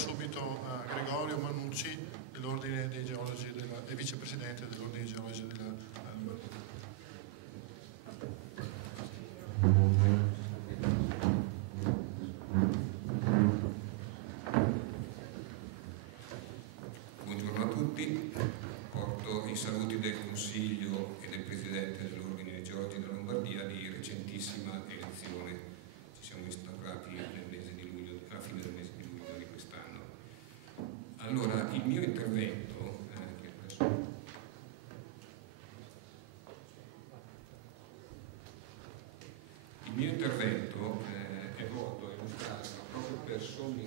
subito a Gregorio Manucci dell'Ordine dei Geologi e vicepresidente dell'Ordine dei Geologi della Lombardia. Buongiorno a tutti, porto i saluti del Consiglio e del Presidente dell'Ordine dei Geologi della Lombardia di recentissima elezione. Ci siamo instaurati nel mese di luglio, alla fine del mese di luglio di quest'anno. Allora, il mio intervento, è volto a illustrare proprio per sommi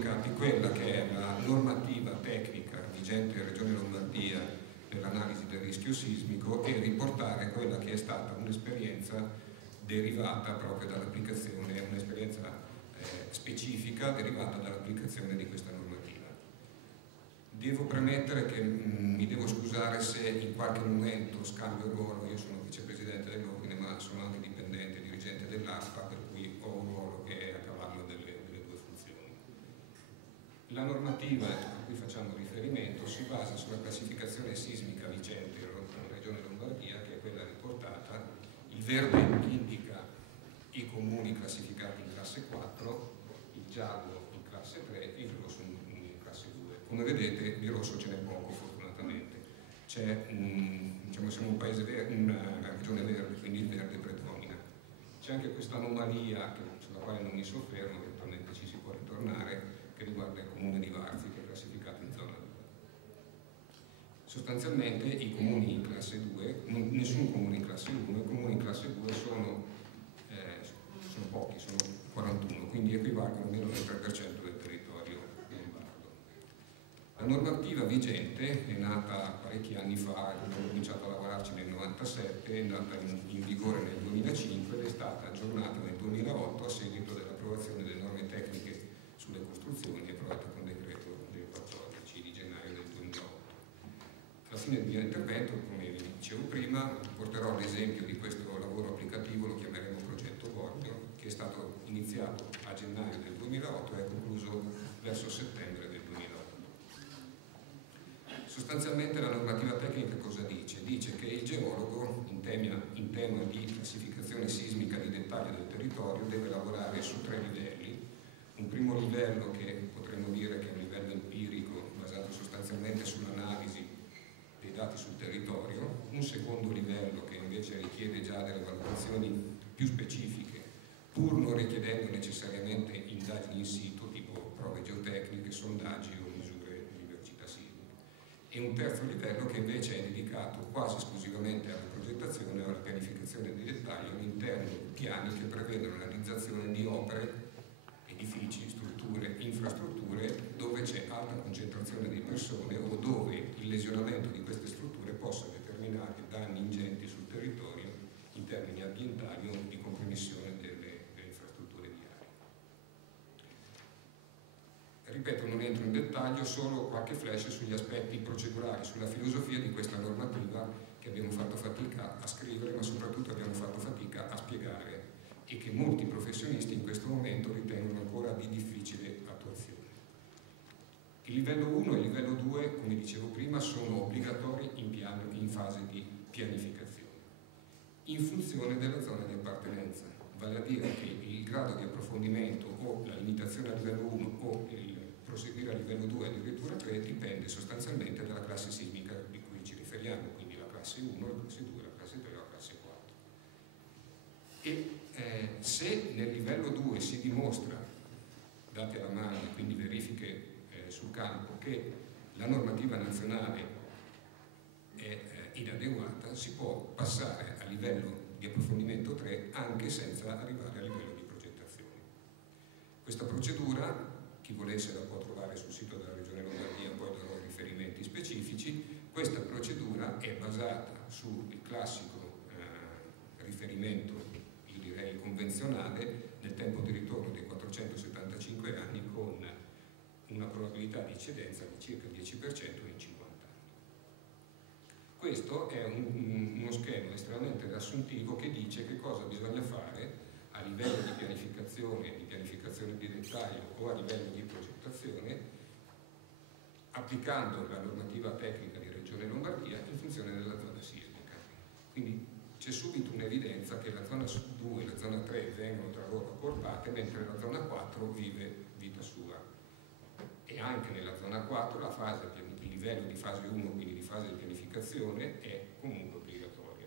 capi quella che è la normativa tecnica vigente in Regione Lombardia per l'analisi del rischio sismico e riportare quella che è stata un'esperienza derivata proprio dall'applicazione, un'esperienza specifica derivata dall'applicazione di questa normativa. Devo premettere che mi devo scusare se in qualche momento scambio ruolo. Io sono vicepresidente dell'Ordine, ma sono anche dipendente, dirigente dell'ARPA, per cui ho un ruolo che è a cavallo delle due funzioni. La normativa a cui facciamo riferimento si basa sulla classificazione sismica vigente in Regione Lombardia, che è quella riportata. Il verde indica i comuni classificati in classe 4, il giallo in classe 3 e il rosso in classe 2. Come vedete di rosso ce n'è poco, fortunatamente. Diciamo, siamo un paese verde, una regione verde, quindi il verde predomina. C'è anche questa anomalia sulla quale non mi soffermo, eventualmente ci si può ritornare, che riguarda il comune di Varzi, che è classificato in zona 2. Sostanzialmente i comuni in classe 2, nessun comune in classe 1, i comuni in classe 2 sono pochi, sono 41, quindi equivalgono a meno del 3% del territorio lombardo. La normativa vigente è nata parecchi anni fa, abbiamo cominciato a lavorarci nel 97, è andata in vigore nel 2005 ed è stata aggiornata nel 2008 a seguito dell'approvazione delle norme tecniche sulle costruzioni approvate con decreto del 14 di gennaio del 2008. Alla fine del mio intervento, come vi dicevo prima, porterò l'esempio di questo lavoro applicativo, lo chiameremo progetto Gordio, che è stato iniziato a gennaio del 2008 e è concluso verso settembre del 2008. Sostanzialmente la normativa tecnica cosa dice? Dice che il geologo in tema di classificazione sismica di dettaglio del territorio deve lavorare su 3 livelli. Un primo livello che potremmo dire che è un livello empirico basato sostanzialmente sull'analisi dei dati sul territorio, un secondo livello che invece richiede già delle valutazioni più specifiche, pur non richiedendo necessariamente indagini in situ, tipo prove geotecniche, sondaggi o misure di velocità sismica. E un terzo livello che invece è dedicato quasi esclusivamente alla progettazione e alla pianificazione di dettaglio all'interno di piani che prevedono la realizzazione di opere, edifici, strutture, infrastrutture dove c'è alta concentrazione di persone o dove il lesionamento di queste strutture possa determinare danni ingenti sul territorio in termini ambientali o di compromissione delle infrastrutture viarie. Ripeto, non entro in dettaglio, solo qualche flash sugli aspetti procedurali, sulla filosofia di questa normativa che abbiamo fatto fatica a scrivere, ma soprattutto abbiamo fatto fatica a spiegare e che molti professionisti in questo momento ritengono ancora di difficile attuazione. Il livello 1 e il livello 2, come dicevo prima, sono obbligatori in fase di pianificazione, in funzione della zona di appartenenza, vale a dire che il grado di approfondimento o la limitazione a livello 1 o il proseguire a livello 2 addirittura 3 dipende sostanzialmente dalla classe sismica di cui ci riferiamo, quindi la classe 1, la classe 2, la classe 3 o la classe 4. E se nel livello 2 si dimostra, date alla mano e quindi verifiche sul campo, che la normativa nazionale è inadeguata, si può passare a livello di approfondimento 3 anche senza arrivare a livello di progettazione. Questa procedura, chi volesse la può trovare sul sito della Regione Lombardia, poi darò riferimenti specifici. Questa procedura è basata sul classico riferimento, io direi convenzionale, nel tempo di ritorno dei 475 anni con una probabilità di eccedenza di circa il 10% in 50 anni. Questo è uno schema estremamente riassuntivo che dice che cosa bisogna fare a livello di pianificazione di dettaglio o a livello di progettazione, applicando la normativa tecnica di Regione Lombardia in funzione della zona sismica. Quindi c'è subito un'evidenza che la zona 2 e la zona 3 vengono tra loro accorpate, mentre la zona 4 vive vita sua. E anche nella zona 4 la fase, il livello di fase 1, quindi di fase di pianificazione, è comunque obbligatoria,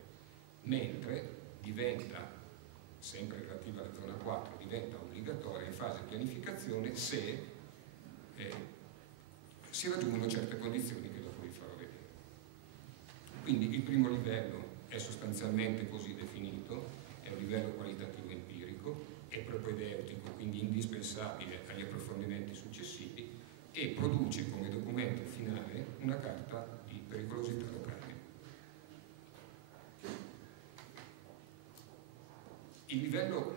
mentre diventa, sempre relativa alla zona 4, diventa obbligatoria in fase di pianificazione se si raggiungono certe condizioni che dopo vi farò vedere. Quindi il primo livello è sostanzialmente così definito, è un livello qualitativo empirico, è propedeutico, quindi indispensabile agli approfondimenti successivi, e produce come documento finale una carta di pericolosità locale. Il livello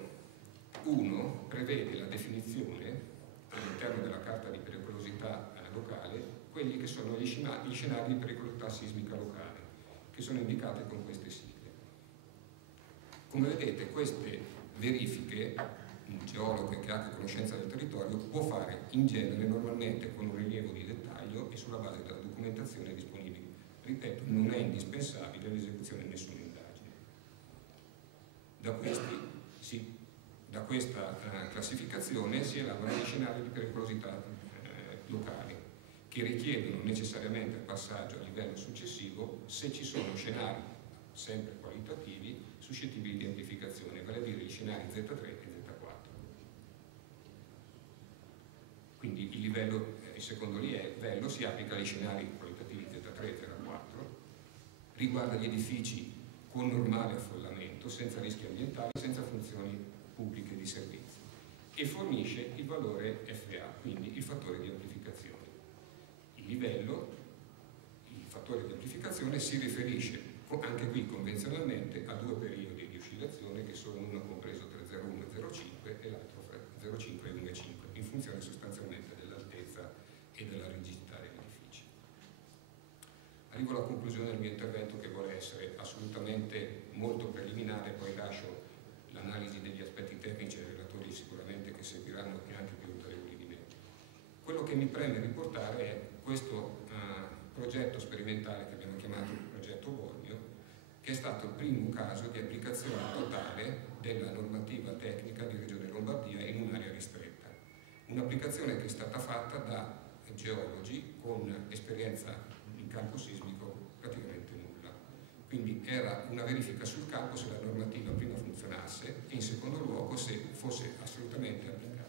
1 prevede la definizione all'interno della carta di pericolosità locale quelli che sono gli scenari di pericolosità sismica locale, che sono indicati con queste sigle. Come vedete, queste verifiche un geologo che ha anche conoscenza del territorio può fare in genere normalmente con un rilievo di dettaglio e sulla base della documentazione disponibile. Ripeto, non è indispensabile l'esecuzione di nessuna indagine. Da questa classificazione si elaborano gli scenari di pericolosità locali, che richiedono necessariamente il passaggio a livello successivo se ci sono scenari sempre qualitativi suscettibili di identificazione, vale a dire gli scenari Z3 e Z4. Quindi il secondo livello si applica agli scenari qualitativi Z3 e Z4, riguarda gli edifici con normale affollamento, senza rischi ambientali, senza funzioni pubbliche di servizio, e fornisce il valore FA, quindi il fattore di amplificazione. Il fattore di amplificazione si riferisce anche qui convenzionalmente a due periodi di oscillazione che sono uno compreso tra 0,1 e 0,5 e l'altro fra 0,5 e 1,5, in funzione sostanzialmente dell'altezza e della rigidità degli edifici. Arrivo alla conclusione del mio intervento, che vuole essere assolutamente molto preliminare, poi lascio l'analisi degli aspetti tecnici ai relatori sicuramente che seguiranno e anche più autorevoli di me. Quello che mi preme riportare è questo progetto sperimentale che abbiamo chiamato progetto Bormio, che è stato il primo caso di applicazione totale della normativa tecnica di Regione Lombardia in un'area ristretta. Un'applicazione che è stata fatta da geologi con esperienza in campo sismico praticamente nulla. Quindi era una verifica sul campo se la normativa prima funzionasse e in secondo luogo se fosse assolutamente applicabile.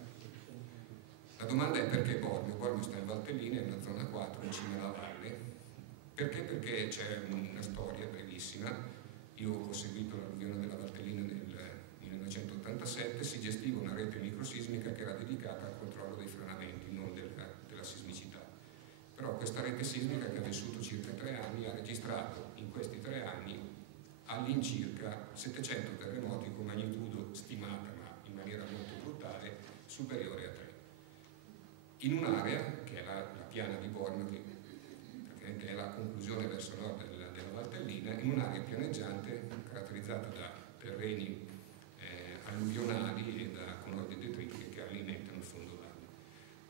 La domanda è perché Bormio? Bormio sta in Valtellina, in una zona 4, in cima alla valle. Perché? Perché c'è una storia brevissima. Io ho seguito l'alluvione della Valtellina nel 1987, si gestiva una rete microsismica che era dedicata al controllo dei frenamenti, non della sismicità. Però questa rete sismica, che ha vissuto circa 3 anni, ha registrato in questi 3 anni all'incirca 700 terremoti con magnitudo stimata, ma in maniera molto brutale, superiore a 3. In un'area, che è la piana di Bormio, che praticamente è la conclusione verso nord della Valtellina, in un'area pianeggiante caratterizzata da terreni alluvionali e da colonne detritiche che alimentano il fondovalle.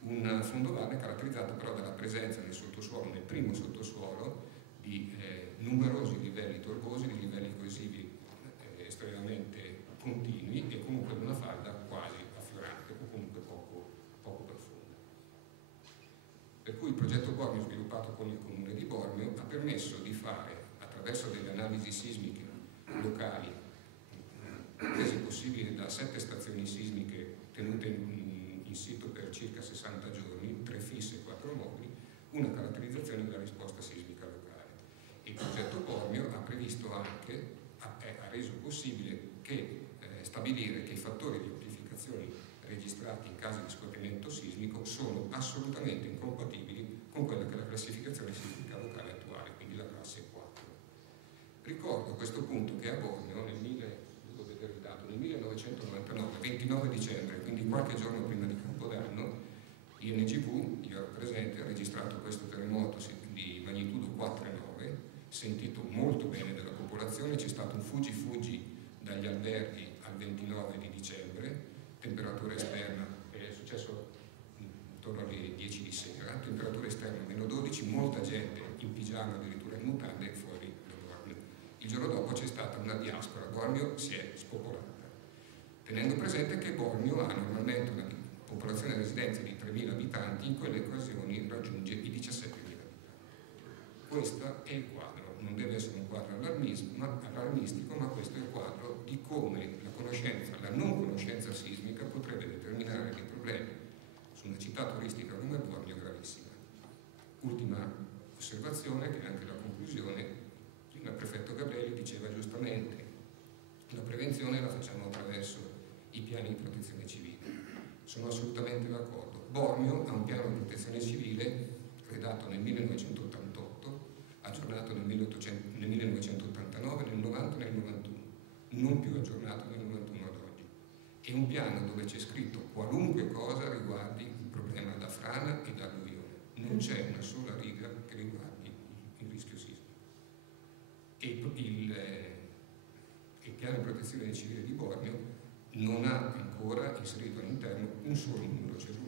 Un fondovalle caratterizzato però dalla presenza nel sottosuolo, nel primo sottosuolo, di numerosi livelli torbosi, di livelli coesivi estremamente continui e comunque di una falda quasi affiorante o comunque poco profonda. Per cui il progetto Bormio, sviluppato con il Comune di Bormio, ha permesso di fare, attraverso delle analisi sismiche locali rese possibili da 7 stazioni sismiche tenute in sito per circa 60 giorni, 3 fisse e 4 mobili, una caratterizzazione della risposta sismica locale. Il progetto Bormio ha previsto anche, ha reso possibile stabilire che i fattori di amplificazione registrati in caso di scorrimento sismico sono assolutamente incompatibili con quella che è la classificazione sismica locale attuale, quindi la classe 4. Ricordo a questo punto che a Bormio nel 1999, 29 dicembre, quindi qualche giorno prima di Capodanno, INGV, io ero presente, ha registrato questo terremoto di magnitudo 4,9, sentito molto bene dalla popolazione, c'è stato un fuggi dagli alberghi al 29 di dicembre, temperatura esterna, è successo intorno alle 10 di sera, temperatura esterna meno 12, molta gente in pigiama, addirittura in mutande, fuori da Bormio. Il giorno dopo c'è stata una diaspora, Bormio si è spopolata, tenendo presente che Bormio ha normalmente una popolazione residente di 3.000 abitanti, in quelle occasioni raggiunge i 17.000 abitanti. Questo è il quadro, non deve essere un quadro allarmistico, ma questo è il quadro di come la non conoscenza sismica potrebbe determinare dei problemi su una città turistica come Bormio gravissima. Ultima osservazione, che è anche la conclusione. Prima il prefetto Gabrielli diceva giustamente: la prevenzione la facciamo attraverso i piani di protezione civile. Sono assolutamente d'accordo. Bormio ha un piano di protezione civile redatto nel 1988, aggiornato nel 1989, nel 90 e nel 91, non più aggiornato nel 91 ad oggi. È un piano dove c'è scritto qualunque cosa riguardi il problema da frana e da alluvione. Non c'è una sola riga che riguardi il rischio sismico. E il piano di protezione civile di Bormio non ha ancora inserito all'interno un solo numero cellulare